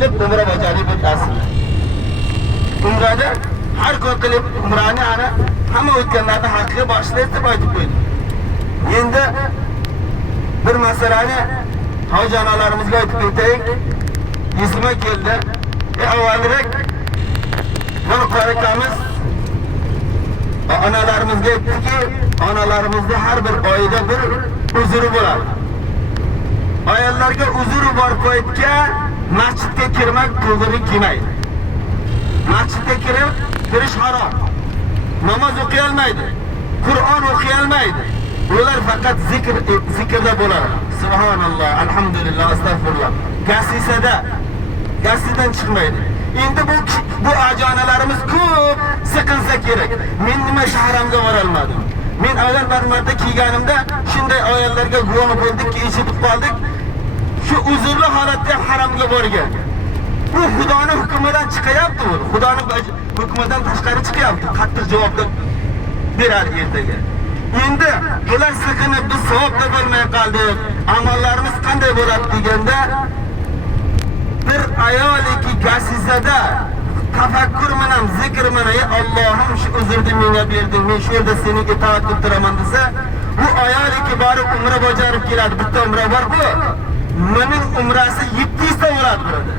kelib umra bajarib o'tasizlar. Umrada har kun qilib umrani ana hamma o'tganlarni haqqiga boshlaydi deb aytib qo'ydi. Endi bir masalani hoji onalarimizga aytib o'taylik. Esimga keldi. Avvalroq bir qo'rqamiz onalarimizga aytdiki, onalarimizda har bir oyda bir uzri bo'ladi. Ayollarga uzri bor paytga masjidga kirmak to'g'ri kelmaydi. Masjidga kirish harom. Namoz o'qiy olmaydi. Qur'on o'qiy olmaydi. Ular faqat zikrda bo'ladi. Subhanalloh, alhamdulillah, astagfirullah. Gasidan chiqmaydi. Endi bu ajonalarimiz ko'p siqilsa kerak. Men nima shahramga bora olmadim. Men avval bir marta kelganimda shunday ayollarga guvoh bo'ldikki, eshitib qoldik. Shu uzrli holatda haramga borgan. Bu Xudoning hukmidan chiqyapti u. Xudoning hukmidan tashqari chiqyapti. Qattiq javob beradi ertaga. Endi ular siqinib biz savobda bo'lmay qoldik. Amallarimiz qanday bo'ladi deganda bir ayoliki gasizada tafakkur bilan zikr bilan Allohim shu uzrni menga berding, men shu yerda seni itoat qilib turaman desa, bu ayoliki borib umra bajarib keladi. Bitta umra bor bu. Mening umrasi 700 ta bo'ladi burada.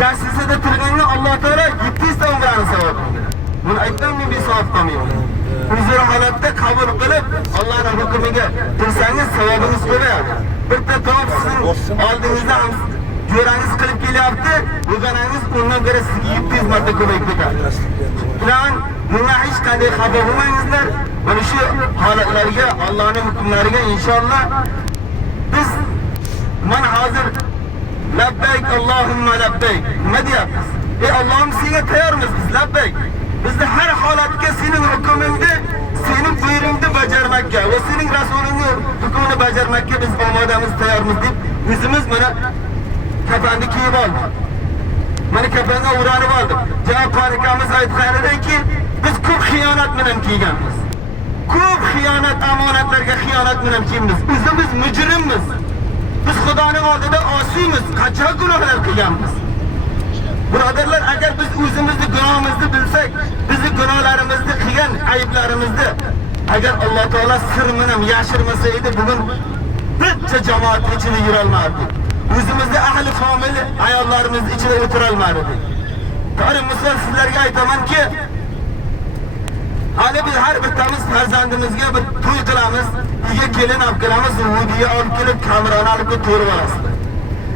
Gasizada turganda Alloh taolo 700 ta umrani savob beradi. Buni aytdim, men besof qolmayman. Uzr holatda qabul qilib Allohning hukmiga tursangiz savobingiz ko'payadi. Bitta to'p sizin oldingizda ham jo'rangiz qilib kelyapti, o'ganangiz undan ko'ra sizga 700 marta ko'payib ketadi. Bilan bunga hech qanday xafa bo'lmangizlar. Mana shu holatlarga, Allohning hukmlariga inshaalloh biz mana hozir labbayk Allohumma labbayk nima deyapmiz? Allohim senga tayyormiz biz labbayk. Bizda har holatga sening hukmingni, sening buyruqingni bajarmakka va sening rasulingning hukmini bajarmakka biz omadamiz, tayyormiz deb o'zimiz mana kafanni kiyib oldik. Mana kafanga o'ranib oldik. Janob qoriqamiz aytganidanki, biz ko'p xiyonat bilan kiyganmiz. Ko'p xiyonat, omonatlarga xiyonat bilan kiyimiz. O'zimiz mujrimmiz. Biz Xudoning oldida osiymiz, qancha gunohlar qilganmiz. Birodarlar, agar biz o'zimizni gunohimizni bilsak, bizni gunohlarimizni qilgan ayblarimizni agar Alloh taolo sir bilan yashirmasa edi, bugun bitta jamoat ichida yura olmardik. O'zimizni ahli komil ayollarimiz ichida o'tira olmardik. Qarang, misol sizlarga aytamanki, hali biz har bittamiz farzandimizga bir to'y qilamiz, uyga kelin olib kelamiz, uyiga olib kelib kamerani olib to'rib olasiz.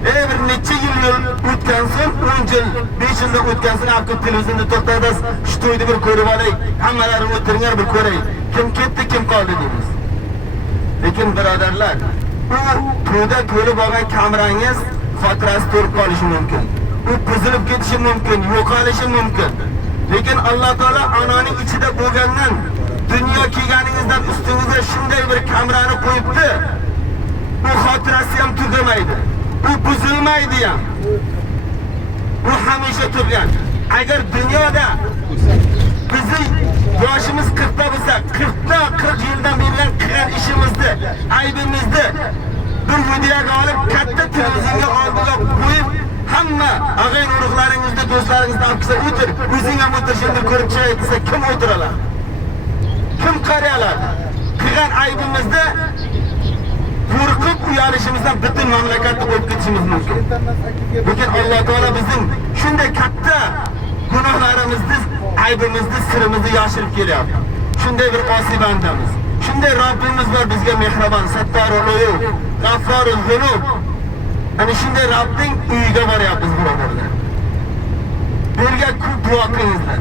Bir necha yil o'tgan so'ng, 10 yil, 5 yilda o'tgan so'ng olib televizyonda to'xtatasiz, shu to'yni bir ko'rib olaylik, hammalari o'tiringlar bir ko'raylik. Kim ketdi, kim qoldi deymiz. Lekin birodarlar, bu to'yda ko'rib olgan kamerangiz xotirasi to'lib qolishi mumkin. U buzilib ketishi mumkin, yo'qolishi mumkin. Lekin Alloh taolo onaning ichida bo'lgandan, dunyo kelganingizdan ustingizga shunday bir kamerani qo'yibdi. Bu xotirasi ham tugamaydi. Bu buzilmaydi ham. Bu hamisha turgan. Agar dunyoda bizning yoshimiz 40 ta bo'lsa, 40 yildan beri qilgan ishimizni, aybimizni bir videoga olib, katta televizorga oldiga qo'yib, hamma og'ayn urug'laringizni, do'stlaringizni olib kelsa, o'tir, o'zing ham o'tir, shunda ko'rib chiqay desa, kim o'tiradi? Kim qarayoladi? Qilgan aybimizni qo'rqib uyalishimizdan butun mamlakatni qo'yib ketishimiz mumkin. Lekin Alloh taolo bizning shunday katta gunohlarimizni, aybimizni, sirimizni yashirib kelyapti. Shunday bir osiy bandamiz. Shunday Robbimiz bor bizga mehribon, sattorul uyub, g'afforul zunub. Ana shunday Robbning uyiga boryapmiz birodarlar. Birga ko'p duo qilingizlar.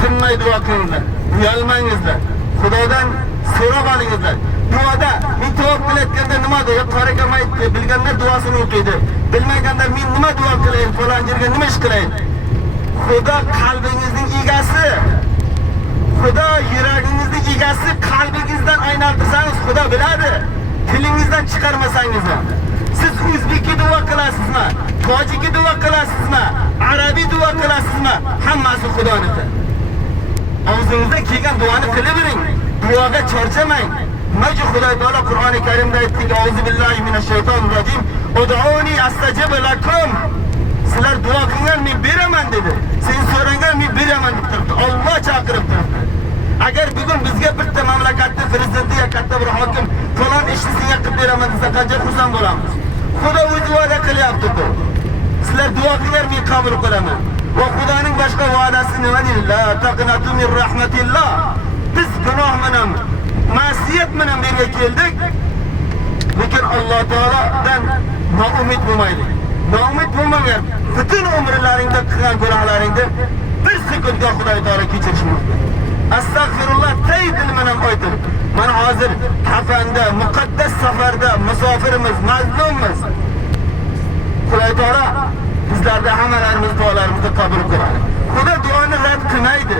Tinmay duo qilingizlar. Uyalmangizlar. Xudodan so'rab olingizlar. Duoda men duo qilayotganda nima deyap, qariqam aytdi, bilganlar duosini o'qiydi. Bilmaganlar men nima duo qilayin, falon yerga nima ish qilayin. Xudo qalbingizning egasi. Xudo yuragingizning egasi, qalbingizdan aylantirsangiz Xudo biladi. Tilingizdan chiqarmasangiz ham. Siz o'zbekcha duo qilasizmi? Tojikcha duo qilasizmi? Arabiy duo qilasizmi? Hammasi Xudoning. Og'zingizdan kelgan duoni qilavering. Duoga charchamang. Majid Xudo taolo Qur'oni Karimda aytdiki, "Auzu billahi minash shaytonir rojim Ud'uni astajib lakum. Sizlar duo qilgan men beraman dedi. Sen so'ragan men beraman deb turibdi. Alloh chaqirib turibdi. Agar bugun bizga bitta mamlakatning prezidenti yoki katta bir hokim falon ishni senga qilib beraman desa qancha xursand bo'lamiz. Xudo o'zi va'da qilyapti-ku. Sizlar duo qilinglar men qabul qilaman. Va Xudoning boshqa va'dasi nima deydi? La taqnatu min rahmatillah. Biz gunoh bilan, ma'siyat bilan bu yerga keldik. Lekin Alloh taoladan noumid bo'lmaylik. Noumid bo'lmagan butun umrlaringda qilgan gunohlaringni bir sekundga Xudo taolo kechirishi mumkin. Astagfirullah taydil bilan aytib. Mana hozir kafanda, muqaddas safarda musofirimiz, mazlummiz. Xudo taolo bizlarda hammalarimiz duolarimizni qabul qiladi. Xudo duoni rad qilmaydi.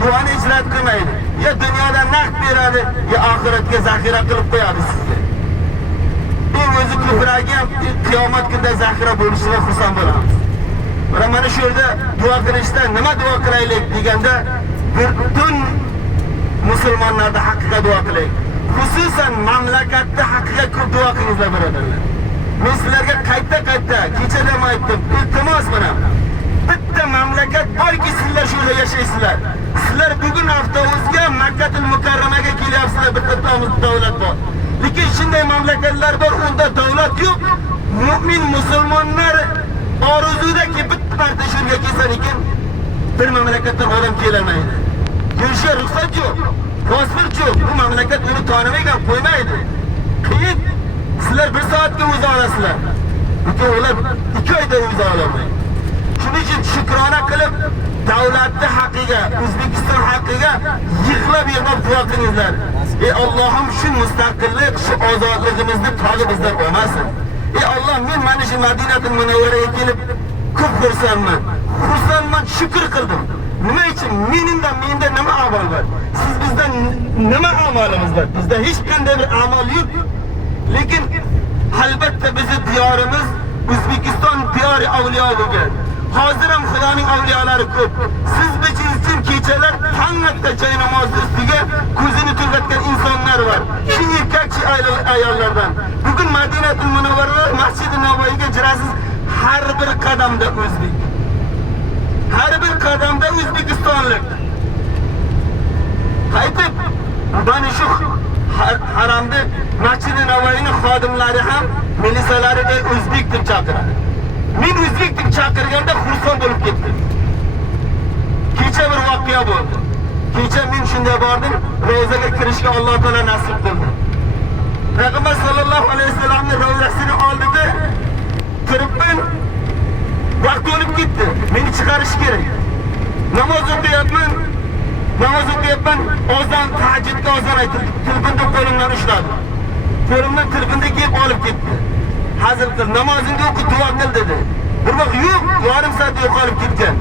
Duoni ijrat qilmaydi. Ya dunyoda naqd beradi, ya oxiratga zaxira qilib qo'yadi sizga. Bu o'zi ko'pragi ham qiyomat kunida zaxira bo'lishiga xursand bo'lamiz. Mana shu yerda duo qilishda nima duo qilaylik deganda butun musulmonlarda haqqiga duo qilaylik. Xususan mamlakatda haqqiga ko'p duo qilingizlar birodarlar. Men sizlarga qayta kechada ham aytdim, iltimos bilan bitta mamlakat borki sizlar shu yerda yashaysizlar. Sizlar bugun avtobusga Makkatul Mukarramaga kelyapsizlar, bitta davlat bor. Lekin shunday mamlakatlar bor, unda davlat yo'q. Mu'min musulmonlar orzudaki bitta marta shu yerga kelsa lekin bir mamlakatdan odam kelmaydi. Yurishga ruxsat yo'q, pasport yo'q. Bu mamlakat uni tanimaygan, qo'ymaydi. Qiyin. Sizlar bir soatga o'zi olasizlar. Lekin ular 2 oyda o'zi olmaydi. Shuning uchun shukrona qilib, davlatning haqqiga, O'zbekiston haqqiga yig'lab duo qilingizlar. Ey Allohim shu mustaqillik, shu ozodligimizni tog'i bizdan olmasin. Ey Alloh, men mana shu Madinatul Munawvaraga kelib ko'p xursandman, shukr qildim. Nima uchun? Menda nima amal bor? Siz bizdan nima amalimiz bor? Bizda hech qanday bir amal yo'q. Lekin albatta bizning diyorimiz O'zbekiston diyori avliyo bo'lgan. Hozir ham Xudoning avliyolari ko'p. Siz uchun kechalar tonggacha namoz ustiga ko'zini turgatgan insonlar bor. Shu erkak ayollardan. Bugun Madinatul Munawvara Masjid-i Navoiyga jirasiz, har bir qadamda o'zbek. Har bir qadamda o'zbekistonlik. Qaytib mana shu haramda Masjid-i Navoiyning xodimlari ham milisalari o'zbek deb chaqiradi. Men o'zbek deb chaqirganda xursand bo'lib ketdim. Kecha bir voqea bo'ldi. Kecha men shunday bordim, ro'zaga kirishga Alloh taolo nasib qildi. Payg'ambar sollallohu alayhi vasallamning ro'zasini oldida turibman. Vaqt o'tib ketdi. Meni chiqarish kerak. Namoz o'qiyapman. Ozon, tahajjudga ozon aytib, telefonda qo'limdan ushladi. Qo'limdan telefonda kelib olib ketdi. Hazil qil, namozingni o'qib duo qil dedi. Bir vaqt yo'q, yarim soat yo'qolib ketgan.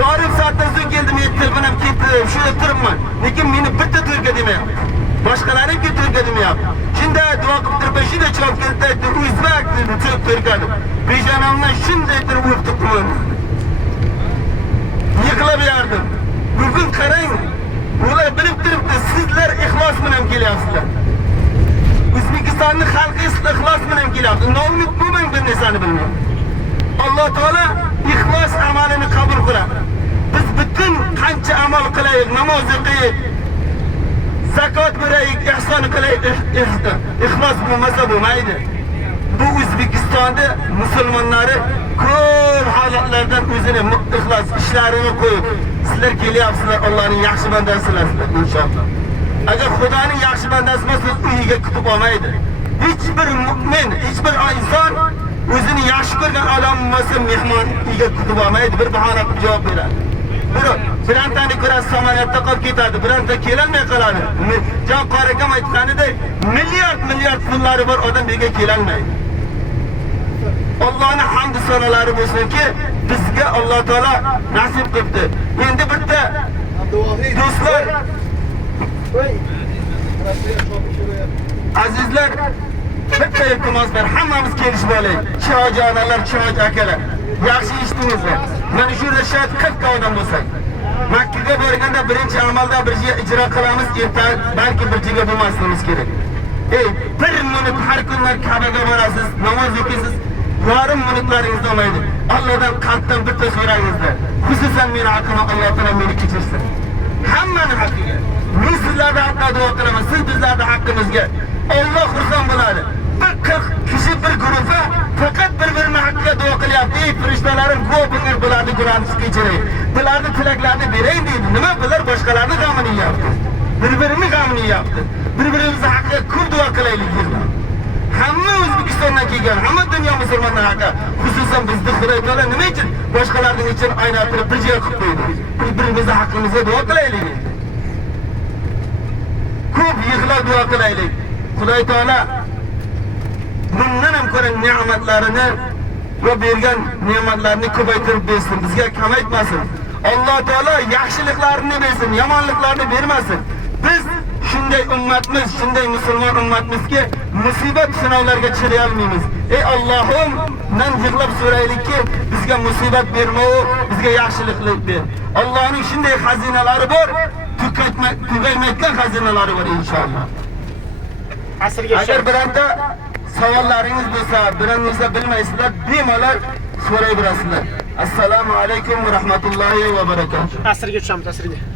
Yarim soatdan so'ng keldim, men telefonam ketdi, shunda turibman. Lekin meni bitta to'rga demayapti. Boshqalarning to'rga demayapti. Shunda duo qilib turib, shunda chiqib keldi, o'zbek dedi, cho'p to'rgadim. Peshonamdan shunday turib o'qibman. Yiqilib yardim. Bugun qarang, ular bilib turibdi, sizlar ixlos bilan kelyapsizlar. O'zbekistonning xalqi ixlos bilan kelyapti. Noumid bo'lmang, bir narsani bilmang. Alloh taolo ixlos amalini qabul qiladi. Biz butun qancha amal qilaylik, namoz o'qiylik, zakot beraylik, ihson qilaylik, ixlos bo'lmasa bo'lmaydi. Bu O'zbekistonda musulmonlari ko'p holatlardan o'zini ixlos ishlarini qo'yib, sizlar kelyapsizlar, Allohning yaxshi bandasizlar inshaalloh. Agar Xudoning yaxshi bandasi bo'lsangiz, uyiga kutib olmaydi. Hech bir mu'min, hech bir inson o'zini yaxshi ko'rgan odam bo'lsa, mehmon uyiga kutib olmaydi, bir bahona qilib javob beradi. Birantani ko'rasiz, samolyotda qolib ketadi, biranta kelolmay qoladi. Jon Qorakam aytganidek, milliard pullari bor odam bu yerga kelolmaydi. Allohning hamd sanalari bo'lsinki, bizga Alloh taolo nasib qildi. Endi bitta do'stlar, azizlar, bitta iltimos bor, hammamiz kelishib olaylik. Chiroyli onalar, chiroyli akalar, yaxshi eshitdingizlar. Mana shu yerda shayad 40 odam bo'lsak, Makkaga borganda birinchi amalda bir ijro qilamiz, erta balki bir jiga bo'lmasligimiz kerak. bir minut har kunlar Ka'baga borasiz, namoz o'qiysiz. Yarim minutlaringiz olmaydi. Allohdan qalbdan bitta so'rangizda. Xususan meni haqqimda Alloh taolo meni kechirsin. Hammaning haqqiga. Men sizlarga haqqa duo qilaman. Siz bizlarga haqqimizga. Alloh xursand bo'ladi. 40 kishi bir guruhga faqat bir-birini haqqiga duo qilyapti. Ey farishtalarim, ko'pingiz bularni gunohini kechiring. Bularni tilaklarini bering deydi. Nima bular boshqalarning g'amini yeyapti. Bir-birini g'amini yeyapti. Bir-birimizni haqqiga ko'p duo qilaylik deydi. Hamma O'zbekistondan kelgan, hamma dunyo musulmonlari haqqa, xususan bizning Xudoy taolo nima uchun boshqalarning uchun aylantirib bir joy qilib qo'ydi? Bir-birimizni haqqimizga duo qilaylik. Ko'p yig'lab duo qilaylik. Xudoy taolo bundan ham ko'ra ne'matlarini va bergan ne'matlarni ko'paytirib bersin, bizga kamaytmasin. Alloh taolo yaxshiliklarni bersin, yomonliklarni bermasin. Biz shunday ummatmiz, shunday musulmon ummatimizki, musibat sinovlarga chiday olmaymiz. Ey Allohim, nan yig'lab so'raylikki, bizga musibat berma, bizga yaxshiliklik ber. Allohning shunday xazinalari bor, tugamaydigan xazinalari bor inshaalloh. Agar birorta savollaringiz bo'lsa, biror narsa bilmaysizlar, bemalol so'rayverasizlar. Assalomu alaykum va rahmatullohi va barakatuh. Asrga tushamiz, asrga.